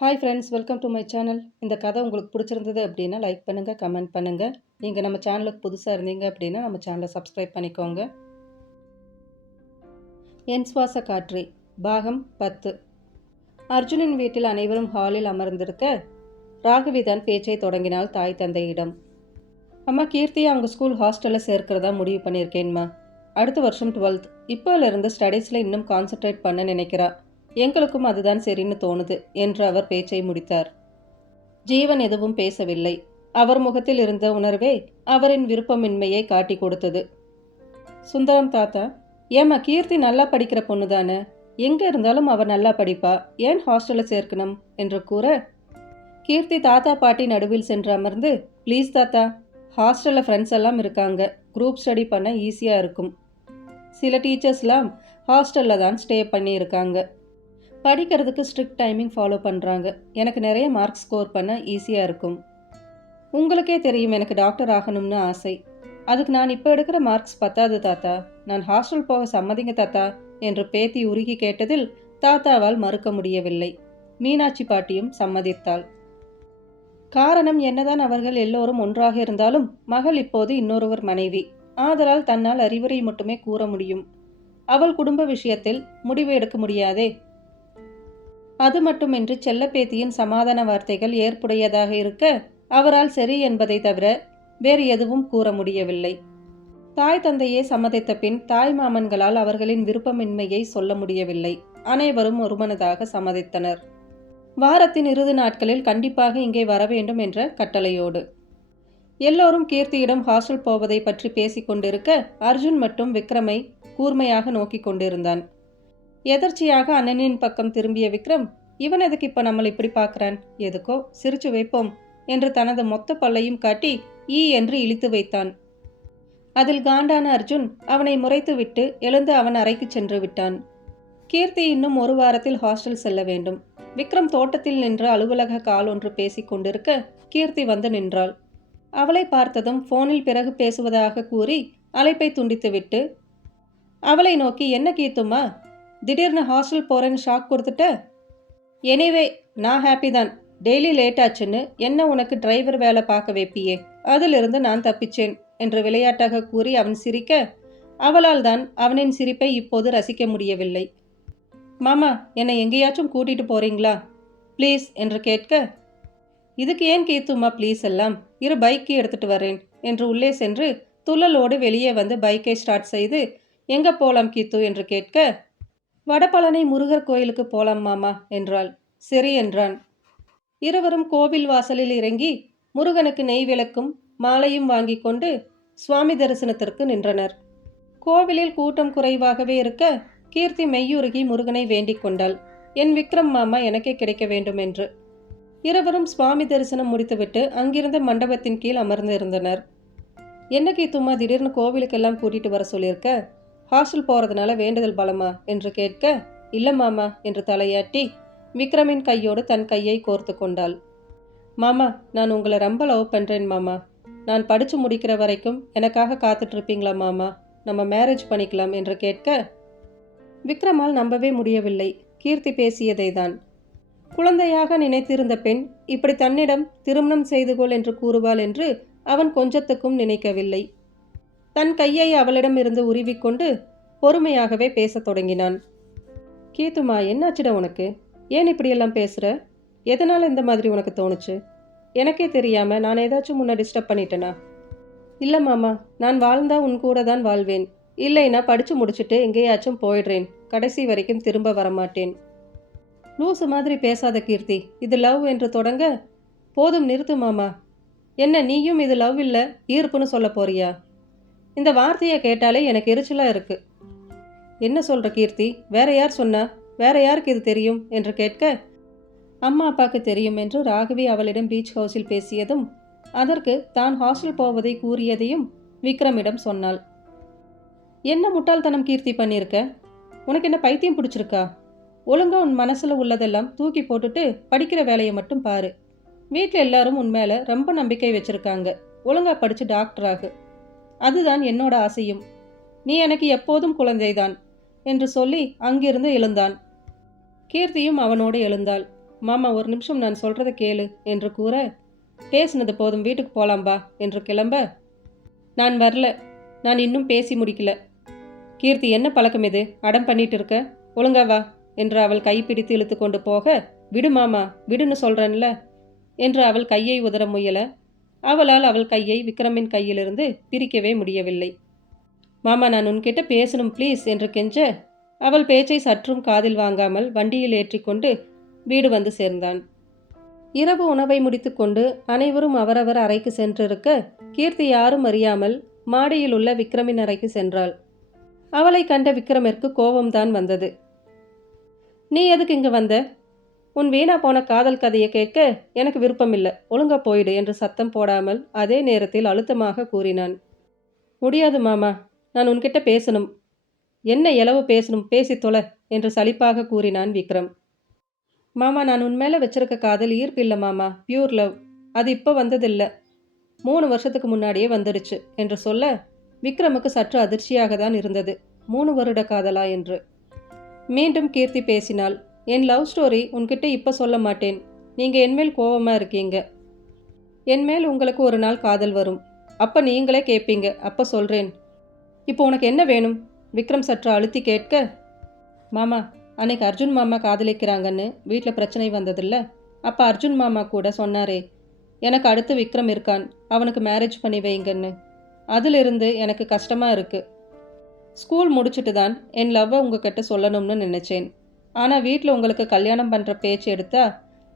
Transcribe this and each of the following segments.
Hi friends, welcome to my channel. இந்த கதை உங்களுக்கு பிடிச்சிருந்தது அப்படின்னா லைக் பண்ணுங்கள், கமெண்ட் பண்ணுங்கள். நீங்கள் நம்ம சேனலுக்கு புதுசாக இருந்தீங்க அப்படின்னா நம்ம சேனலை சப்ஸ்கிரைப் பண்ணிக்கோங்க. என் சுவாச காற்றே பாகம் 10. அர்ஜுனின் வீட்டில் அனைவரும் ஹாலில் அமர்ந்திருக்க ராகவிதான் பேச்சை தொடங்கினாள் தாய் தந்தையிடம். அம்மா, கீர்த்தியை அவங்க ஸ்கூல் ஹாஸ்டலில் சேர்க்கிறதா முடிவு பண்ணியிருக்கேன்மா. அடுத்த வருஷம் 12th. இப்போலேருந்து ஸ்டடீஸில் இன்னும் கான்சென்ட்ரேட் பண்ண நினைக்கிறா. எங்களுக்கும் அதுதான் சரின்னு தோணுது என்று அவர் பேச்சை முடித்தார். ஜீவன் எதுவும் பேசவில்லை. அவர் முகத்தில் இருந்த உணர்வே அவரின் விருப்பமின்மையை காட்டி கொடுத்தது. சுந்தரம் தாத்தா, ஏம்மா, கீர்த்தி நல்லா படிக்கிற பொண்ணு தானே, எங்கே இருந்தாலும் அவள் நல்லா படிப்பா, ஏன் ஹாஸ்டலில் சேர்க்கணும் என்று கூற, கீர்த்தி தாத்தா பாட்டி நடுவில் சென்று அமர்ந்து, ப்ளீஸ் தாத்தா, ஹாஸ்டலில் ஃப்ரெண்ட்ஸ் எல்லாம் இருக்காங்க, குரூப் ஸ்டடி பண்ண ஈஸியாக இருக்கும். சில டீச்சர்ஸ்லாம் ஹாஸ்டலில் தான் ஸ்டே பண்ணி இருக்காங்க. படிக்கிறதுக்கு ஸ்ட்ரிக்ட் டைமிங் ஃபாலோ பண்ணுறாங்க. எனக்கு நிறைய மார்க் ஸ்கோர் பண்ண ஈஸியாக இருக்கும். உங்களுக்கே தெரியும், எனக்கு டாக்டர் ஆகணும்னு ஆசை. அதுக்கு நான் இப்போ எடுக்கிற மார்க்ஸ் பத்தாது தாத்தா, நான் ஹாஸ்டல் போக சம்மதிங்க தாத்தா என்று பேத்தி உருகி கேட்டதில் தாத்தாவால் மறுக்க முடியவில்லை. மீனாட்சி பாட்டியும் சம்மதித்தாள். காரணம் என்னதான் அவர்கள் எல்லோரும் ஒன்றாக இருந்தாலும் மகள் இப்போது இன்னொருவர் மனைவி. ஆதலால் தன்னால் அறிவுரை மட்டுமே கூற முடியும். அவள் குடும்ப விஷயத்தில் முடிவு எடுக்க முடியாதே. அது மட்டுமின்றி செல்லப்பேத்தியின் சமாதான வார்த்தைகள் ஏற்புடையதாக இருக்க அவரால் சரி என்பதை தவிர வேறு எதுவும் கூற முடியவில்லை. தாய் தந்தையே சம்மதித்த பின் தாய் மாமன்களால் அவர்களின் விருப்பமின்மையை சொல்ல முடியவில்லை. அனைவரும் ஒருமனதாக சம்மதித்தனர். வாரத்தின் இறுதி நாட்களில் கண்டிப்பாக இங்கே வர வேண்டும் என்ற கட்டளையோடு எல்லோரும் கீர்த்தியிடம் ஹாஸ்டல் போவதை பற்றி பேசிக் கொண்டிருக்க அர்ஜுன் மற்றும் விக்ரமை கூர்மையாக நோக்கி கொண்டிருந்தான். எதர்ச்சியாக அண்ணனின் பக்கம் திரும்பிய விக்ரம், இவன் எதுக்கு இப்ப நம்மளை இப்படி பார்க்கறான், எதுக்கோ சிரிச்சு வைப்போம் என்று தனது மொத்த பல்லையும் காட்டி ஈ என்று இழுத்து வைத்தான். அதில் காண்டான அர்ஜுன் அவனை முறைத்து விட்டு எழுந்து அவன் அறைக்கு சென்று விட்டான். கீர்த்தி இன்னும் ஒரு வாரத்தில் ஹாஸ்டல் செல்ல வேண்டும். விக்ரம் தோட்டத்தில் நின்று அலுவலக கால் ஒன்று பேசிக் கொண்டிருக்க கீர்த்தி வந்து நின்றாள். அவளை பார்த்ததும் போனில் பிறகு பேசுவதாக கூறி அழைப்பை துண்டித்துவிட்டு அவளை நோக்கி, என்ன கீர்த்துமா, திடீர்னு ஹாஸ்டல் போகிறேன்னு ஷாக் கொடுத்துட்ட? எனிவே, நான் ஹாப்பி தான். டெய்லி லேட் ஆச்சுன்னு என்ன உனக்கு டிரைவர் வேலை பார்க்க வைப்பியே, அதிலிருந்து நான் தப்பிச்சேன் என்று விளையாட்டாக கூறி அவன் சிரிக்க அவளால் தான் அவனின் சிரிப்பை இப்போது ரசிக்க முடியவில்லை. மாமா, என்னை எங்கேயாச்சும் கூட்டிட்டு போறீங்களா ப்ளீஸ் என்று கேட்க, இதுக்கு ஏன் கீத்துமா ப்ளீஸ் எல்லாம், இரு பைக்கு எடுத்துட்டு வரேன் என்று உள்ளே சென்று துள்ளலோடு வெளியே வந்து பைக்கை ஸ்டார்ட் செய்து, எங்கே போகலாம் கீத்து என்று கேட்க, வடபழனி முருகர் கோயிலுக்கு போலாம் மாமா என்றாள். சரி என்றான். இருவரும் கோவில் வாசலில் இறங்கி முருகனுக்கு நெய் விளக்கும் மாலையும் வாங்கி கொண்டு சுவாமி தரிசனத்திற்கு நின்றனர். கோவிலில் கூட்டம் குறைவாகவே இருக்க கீர்த்தி மெய்யுருகி முருகனை வேண்டிக் கொண்டாள், என் விக்ரம் மாமா எனக்கே கிடைக்க வேண்டும் என்று. இருவரும் சுவாமி தரிசனம் முடித்துவிட்டு அங்கிருந்த மண்டபத்தின் கீழ் அமர்ந்து இருந்தனர். என்ன கீத்துமா, திடீர்னு கோவிலுக்கெல்லாம் கூட்டிட்டு வர சொல்லியிருக்க, ஹாஸ்டல் போகிறதுனால வேண்டுதல் பலமா என்று கேட்க, இல்லை மாமா என்று தலையாட்டி விக்ரமின் கையோடு தன் கையை கோர்த்து கொண்டாள். மாமா, நான் உங்களை ரொம்ப லவ் பண்ணுறேன் மாமா. நான் படித்து முடிக்கிற வரைக்கும் எனக்காக காத்துட்ருப்பீங்களா மாமா, நம்ம மேரேஜ் பண்ணிக்கலாம் என்று கேட்க, விக்ரமால் நம்பவே முடியவில்லை. கீர்த்தி பேசியதை தான். குழந்தையாக நினைத்திருந்த பெண் இப்படி தன்னிடம் திருமணம் செய்து கொள் என்று கூறுவாள் என்று அவன் கொஞ்சத்துக்கும் நினைக்கவில்லை. தன் கையை அவளிடம் இருந்து உருவிக்கொண்டு பொறுமையாகவே பேசத் தொடங்கினான். கீத்துமா, என்னாச்சுட உனக்கு, ஏன் இப்படியெல்லாம் பேசுகிற, எதனால் இந்த மாதிரி உனக்கு தோணுச்சு, எனக்கே தெரியாமல் நான் ஏதாச்சும் முன்ன டிஸ்டர்ப் பண்ணிட்டேனா? இல்லை மாமா, நான் வாழ்ந்தா உன் கூட தான் வாழ்வேன், இல்லைன்னா படித்து முடிச்சுட்டு எங்கேயாச்சும் போயிடுறேன், கடைசி வரைக்கும் திரும்ப வரமாட்டேன். லூசு மாதிரி பேசாத கீர்த்தி, இது லவ் என்று தொடங்க, போதும் நிறுத்து மாமா. என்ன நீயும் இது லவ் இல்லை ஈர்ப்புன்னு சொல்ல போறியா? இந்த வார்த்தையை கேட்டாலே எனக்கு எரிச்சலாக இருக்கு. என்ன சொல்கிற கீர்த்தி, வேற யார் சொன்னா, வேற யாருக்கு இது தெரியும் என்று கேட்க, அம்மா அப்பாவுக்கு தெரியும் என்று ராகவி அவளிடம் பீச் ஹவுஸில் பேசியதும் அதற்கு தான் ஹாஸ்டல் போவதை கூறியதையும் விக்ரமிடம் சொன்னாள். என்ன முட்டாள்தனம் கீர்த்தி பண்ணியிருக்க, உனக்கு என்ன பைத்தியம் பிடிச்சிருக்கா? ஒழுங்கா உன் மனசில் உள்ளதெல்லாம் தூக்கி போட்டுட்டு படிக்கிற வேலையை மட்டும் பாரு. வீட்டில் எல்லாரும் உன் மேலே ரொம்ப நம்பிக்கை வச்சுருக்காங்க, ஒழுங்கா படித்து டாக்டர் ஆகு, அதுதான் என்னோட ஆசையும். நீ எனக்கு எப்போதும் குழந்தைதான் என்று சொல்லி அங்கிருந்து எழுந்தான். கீர்த்தியும் அவனோடு எழுந்தாள். மாமா ஒரு நிமிஷம் நான் சொல்றத கேளு என்று கூற, பேசுனது போதும் வீட்டுக்கு போலாம்பா என்று கிளம்ப, நான் வரல, நான் இன்னும் பேசி முடிக்கல. கீர்த்தி என்ன பழக்கம் இது, அடம் பண்ணிட்டு இருக்க, ஒழுங்கா வா என்று அவள் கைப்பிடித்து இழுத்து கொண்டு போக, விடு மாமா விடுன்னு சொல்றேன்ல என்று அவள் கையை உதற முயல, அவளால் அவள் கையை விக்ரமின் கையிலிருந்து பிரிக்கவே முடியவில்லை. மாமா நான் உன்கிட்ட பேசணும் ப்ளீஸ் என்று கெஞ்ச, அவள் பேச்சை சற்றும் காதில் வாங்காமல் வண்டியில் ஏற்றிக்கொண்டு வீடு வந்து சேர்ந்தான். இரவு உணவை முடித்துக்கொண்டு அனைவரும் அவரவர் அறைக்கு சென்றிருக்க, கீர்த்தி யாரும் அறியாமல் மாடியில் உள்ள விக்ரமின் அறைக்கு சென்றாள். அவளை கண்ட விக்ரமிற்கு கோபம்தான் வந்தது. நீ எதுக்கு இங்க வந்த? உன் வீணா போன காதல் கதையை கேட்க எனக்கு விருப்பமில்லை, ஒழுங்கா போயிடு என்று சத்தம் போடாமல் அதே நேரத்தில் அழுத்தமாக கூறினான். முடியாது மாமா, நான் உன்கிட்ட பேசணும். என்ன எளவு பேசணும், பேசி தொலை என்று சலிப்பாக கூறினான் விக்ரம். மாமா நான் உன்மேல வச்சிருக்க காதல் ஈர்ப்பு இல்லை மாமா, பியூர் லவ். அது இப்போ வந்ததில்ல, 3 வருஷத்துக்கு முன்னாடியே வந்துடுச்சு என்று சொல்ல, விக்ரமுக்கு சற்று அதிர்ச்சியாக தான் இருந்தது. 3 வருட காதலா என்று. மீண்டும் கீர்த்தி பேசினாள். என் லவ் ஸ்டோரி உன்கிட்ட இப்போ சொல்ல மாட்டேன். நீங்கள் என்மேல் கோபமாக இருக்கீங்க. என்மேல் உங்களுக்கு ஒரு நாள் காதல் வரும், அப்போ நீங்களே கேட்பீங்க, அப்போ சொல்கிறேன். இப்போ உனக்கு என்ன வேணும்? விக்ரம் சற்று அழுத்தி கேட்க, மாமா அன்னைக்கு அர்ஜுன் மாமா காதலிக்கிறாங்கன்னு வீட்டில் பிரச்சனை வந்ததில்ல, அப்போ அர்ஜுன் மாமா கூட சொன்னாரே, எனக்கு அடுத்து விக்ரம் இருக்கான், அவனுக்கு மேரேஜ் பண்ணி வைங்கன்னு. அதிலிருந்து எனக்கு கஷ்டமாக இருக்குது. ஸ்கூல் முடிச்சுட்டு தான் என் லவ்வை உங்ககிட்ட சொல்லணும்னு நினச்சேன். ஆனால் வீட்டில் உங்களுக்கு கல்யாணம் பண்ணுற பேச்சு எடுத்தா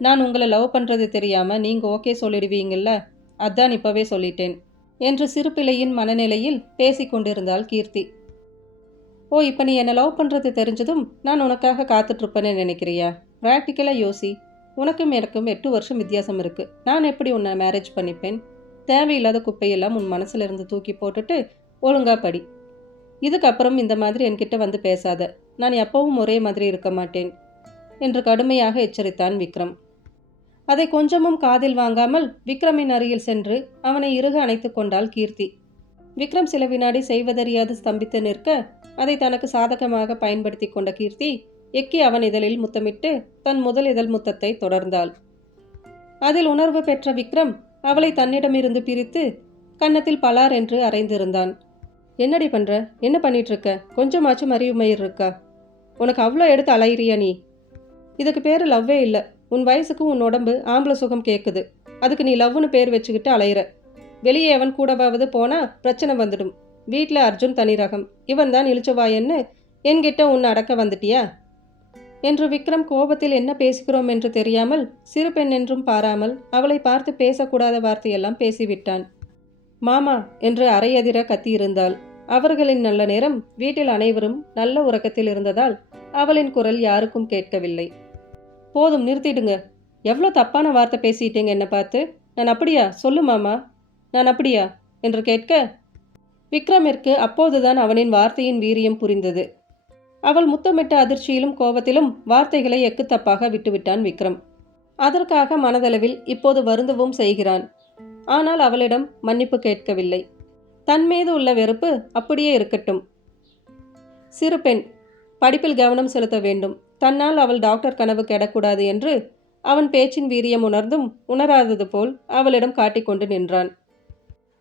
நான் உங்களை லவ் பண்ணுறது தெரியாமல் நீங்கள் ஓகே சொல்லிடுவீங்கள்ல, அதான் இப்போவே சொல்லிட்டேன் என்று சிறுபிள்ளையின் மனநிலையில் பேசி கொண்டிருந்தாள் கீர்த்தி. ஓ, இப்போ நீ என்னை லவ் பண்ணுறது தெரிஞ்சதும் நான் உனக்காக காத்துட்ருப்பேன்னு நினைக்கிறியா? ப்ராக்டிக்கலாக யோசி. உனக்கும் எனக்கும் 8 வருஷம் வித்தியாசம் இருக்குது. நான் எப்படி உன்னை மேரேஜ் பண்ணிப்பேன்? தேவையில்லாத குப்பையெல்லாம் உன் மனசில் இருந்து தூக்கி போட்டுட்டு ஒழுங்கா படி. இதுக்கப்புறம் இந்த மாதிரி என்கிட்ட வந்து பேசாத, நான் எப்பவும் ஒரே மாதிரி இருக்க மாட்டேன் என்று கடுமையாக எச்சரித்தான் விக்ரம். அதை கொஞ்சமும் காதில் வாங்காமல் விக்ரமின் அருகில் சென்று அவனை இறுக அணைத்து கொண்டாள் கீர்த்தி. விக்ரம் சில வினாடி செய்வதறியாது ஸ்தம்பித்து நிற்க, அதை தனக்கு சாதகமாக பயன்படுத்தி கொண்ட கீர்த்தி எக்கி அவன் இதழில் முத்தமிட்டு தன் முதல் இதழ் முத்தத்தை தொடர்ந்தாள். அதில் உணர்வு பெற்ற விக்ரம் அவளை தன்னிடமிருந்து பிரித்து கன்னத்தில் பலார் என்று அறைந்திருந்தான். என்னடி பண்ற? என்ன பண்ணிட்டு இருக்க? கொஞ்சமாச்சும் அறிவு மயிர் இருக்கா? உனக்கு அவ்வளோ எடுத்து அலையிறியா நீ? இதுக்கு பேர் லவ்வே இல்லை. உன் வயசுக்கு உன் உடம்பு ஆம்பளை சுகம் கேட்குது, அதுக்கு நீ லவ்னு பேர் வச்சுக்கிட்டு அலையிற. வெளியே எவன் கூடவாவது போனால் பிரச்சனை வந்துடும். வீட்டில் அர்ஜுன் தனி ரகம், இவன் தான் இழிச்சவாயன்னு என்கிட்ட உன்னை அடக்க வந்துட்டியா என்று விக்ரம் கோபத்தில் என்ன பேசுகிறோம் என்று தெரியாமல், சிறு பெண் என்றும் பாராமல் அவளை பார்த்து பேசக்கூடாத வார்த்தையெல்லாம் பேசிவிட்டான். மாமா என்று அரையதிர கத்தியிருந்தாள். அவர்களின் நல்ல நேரம் வீட்டில் அனைவரும் நல்ல உறக்கத்தில் இருந்ததால் அவளின் குரல் யாருக்கும் கேட்கவில்லை. போதும் நிறுத்திடுங்க, எவ்வளோ தப்பான வார்த்தை பேசிட்டீங்க என்னை பார்த்து. நான் அப்படியா? சொல்லு மாமா, நான் அப்படியா என்று கேட்க, விக்ரமிற்கு அப்போதுதான் அவனின் வார்த்தையின் வீரியம் புரிந்தது. அவள் முத்தமிட்ட அதிர்ச்சியிலும் கோபத்திலும் வார்த்தைகளை எக்குத்தப்பாக விட்டுவிட்டான் விக்ரம். அதற்காக மனதளவில் இப்போது வருந்தவும் செய்கிறான். ஆனால் அவளிடம் மன்னிப்பு கேட்கவில்லை. தன் மீது உள்ள வெறுப்பு அப்படியே இருக்கட்டும். சிறு பெண், படிப்பில் கவனம் செலுத்த வேண்டும். தன்னால் அவள் டாக்டர் கனவு கெடக்கூடாது என்று அவன் பேச்சின் வீரியம் உணர்ந்தும் உணராதது போல் அவளிடம் காட்டிக்கொண்டு நின்றான்.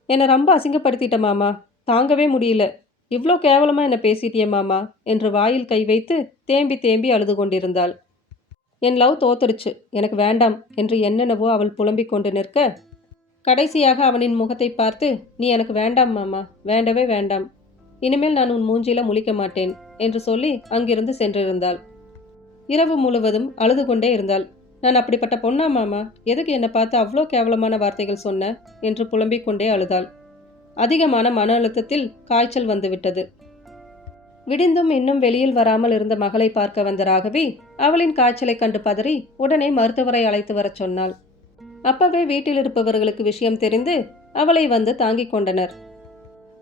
என்னை ரொம்ப அசிங்கப்படுத்திட்ட மாமா, தாங்கவே முடியல. இவ்வளோ கேவலமாக என்னை பேசிட்டிய மாமா என்று வாயில் கை வைத்து தேம்பி தேம்பி அழுது கொண்டிருந்தாள். என் லவ் தோத்துருச்சு, எனக்கு வேண்டாம் என்று என்னென்னவோ அவள் புலம்பிக் கொண்டு நிற்க, கடைசியாக அவனின் முகத்தை பார்த்து, நீ எனக்கு வேண்டாம் மாமா, வேண்டவே வேண்டாம், இனிமேல் நான் உன் மூஞ்சில முழிக்க மாட்டேன் என்று சொல்லி அங்கிருந்து சென்றிருந்தாள். இரவு முழுவதும் அழுது கொண்டே இருந்தாள். நான் அப்படிப்பட்ட பொண்ணா மாமா, எதுக்கு என்னை பார்த்து அவ்வளோ கேவலமான வார்த்தைகள் சொன்ன என்று புலம்பிக் கொண்டே அழுதாள். அதிகமான மன அழுத்தத்தில் காய்ச்சல் வந்துவிட்டது. விடிந்தும் இன்னும் வெளியில் வராமல் இருந்த மகளை பார்க்க வந்த ராகவி அவளின் காய்ச்சலை கண்டு பதறி உடனே மருத்துவரை அழைத்து வரச் சொன்னாள். அப்பவே வீட்டில் இருப்பவர்களுக்கு விஷயம் தெரிந்து அவளை வந்து தாங்கிக் கொண்டனர்.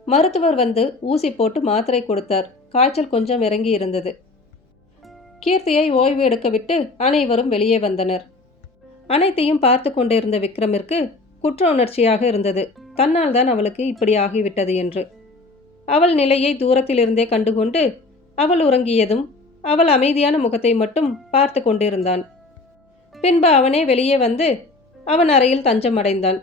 மருத்துவர் வந்து ஊசி போட்டு மாத்திரை கொடுத்தார். காய்ச்சல் கொஞ்சம் இறங்கி இருந்தது. கீர்த்தியை ஓய்வு எடுக்க விட்டு அனைவரும் வெளியே வந்தனர். அனைத்தையும் பார்த்து கொண்டிருந்த விக்ரமிற்கு குற்ற உணர்ச்சியாக இருந்தது. தன்னால் தான் அவளுக்கு இப்படி ஆகிவிட்டது என்று. அவள் நிலையை தூரத்திலிருந்தே கண்டுகொண்டு அவள் உறங்கியதும் அவள் அமைதியான முகத்தை மட்டும் பார்த்து கொண்டிருந்தான். பின்பு அவனே வெளியே வந்து அவன் அறையில் தஞ்சம் அடைந்தான்.